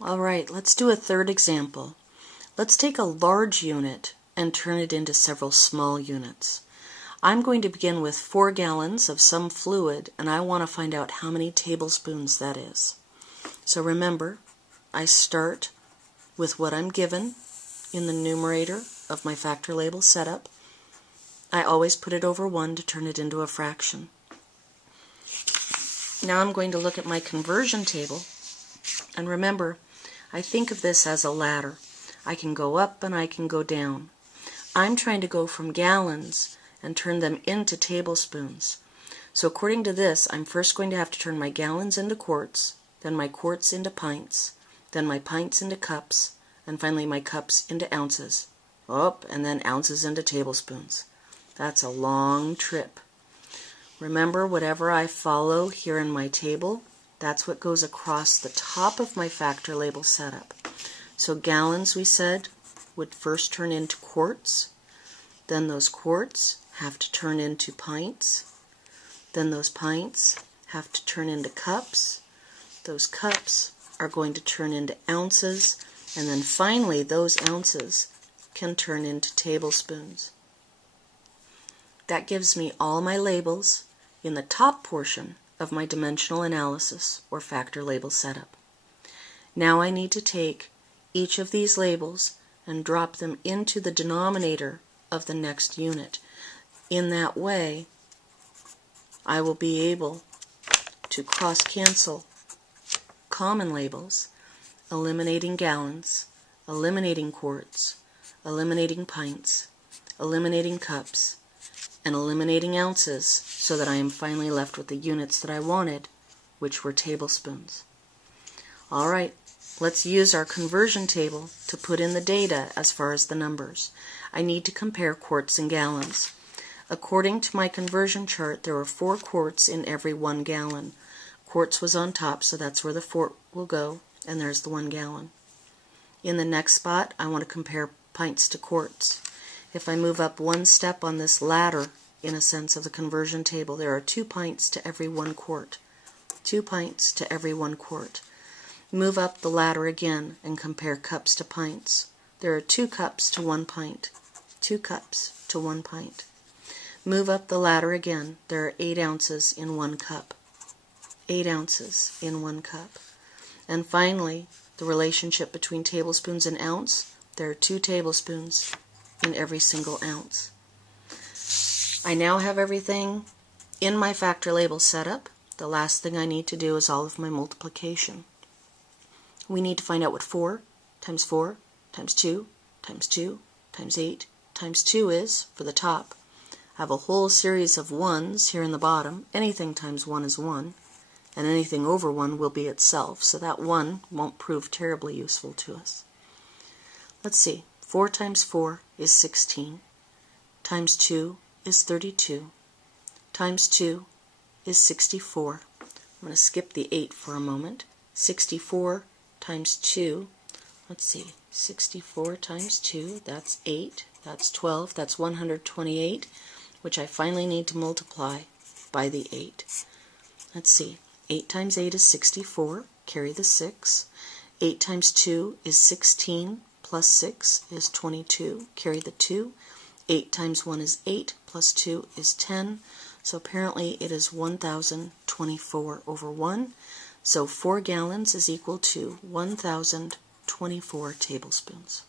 Alright, let's do a third example. Let's take a large unit and turn it into several small units. I'm going to begin with 4 gallons of some fluid, and I want to find out how many tablespoons that is. So remember, I start with what I'm given in the numerator of my factor label setup. I always put it over 1 to turn it into a fraction. Now I'm going to look at my conversion table, and remember, I think of this as a ladder. I can go up and I can go down. I'm trying to go from gallons and turn them into tablespoons. So according to this, I'm first going to have to turn my gallons into quarts, then my quarts into pints, then my pints into cups, and finally my cups into ounces. Oh, and then ounces into tablespoons. That's a long trip. Remember, whatever I follow here in my table, that's what goes across the top of my factor label setup. So gallons, we said, would first turn into quarts. Then those quarts have to turn into pints. Then those pints have to turn into cups. Those cups are going to turn into ounces. And then finally, those ounces can turn into tablespoons. That gives me all my labels in the top portion of my dimensional analysis or factor label setup. Now I need to take each of these labels and drop them into the denominator of the next unit. In that way, I will be able to cross-cancel common labels, eliminating gallons, eliminating quarts, eliminating pints, eliminating cups, and eliminating ounces, so that I am finally left with the units that I wanted, which were tablespoons. Alright, let's use our conversion table to put in the data as far as the numbers. I need to compare quarts and gallons. According to my conversion chart, there are 4 quarts in every 1 gallon. Quarts was on top, so that's where the 4 will go, and there's the 1 gallon. In the next spot, I want to compare pints to quarts. If I move up one step on this ladder, in a sense, of the conversion table, there are 2 pints to every 1 quart. 2 pints to every 1 quart. Move up the ladder again and compare cups to pints. There are 2 cups to 1 pint. 2 cups to 1 pint. Move up the ladder again. There are 8 ounces in 1 cup. 8 ounces in 1 cup. And finally, the relationship between tablespoons and ounce, there are 2 tablespoons in every single ounce. I now have everything in my factor label setup. The last thing I need to do is all of my multiplication. We need to find out what 4 times 4 times 2 times 2 times 8 times 2 is for the top. I have a whole series of 1s here in the bottom. Anything times 1 is 1, and anything over 1 will be itself, so that 1 won't prove terribly useful to us. Let's see. 4 times 4 is 16, times 2 is 32, times 2 is 64. I'm going to skip the 8 for a moment. 64 times 2, let's see, 64 times 2, that's 8, that's 12, that's 128, which I finally need to multiply by the 8. Let's see, 8 times 8 is 64, carry the 6. 8 times 2 is 16, plus 6 is 22, carry the 2. 8 times 1 is 8, plus 2 is 10, so apparently it is 1,024 over 1. So 4 gallons is equal to 1,024 tablespoons.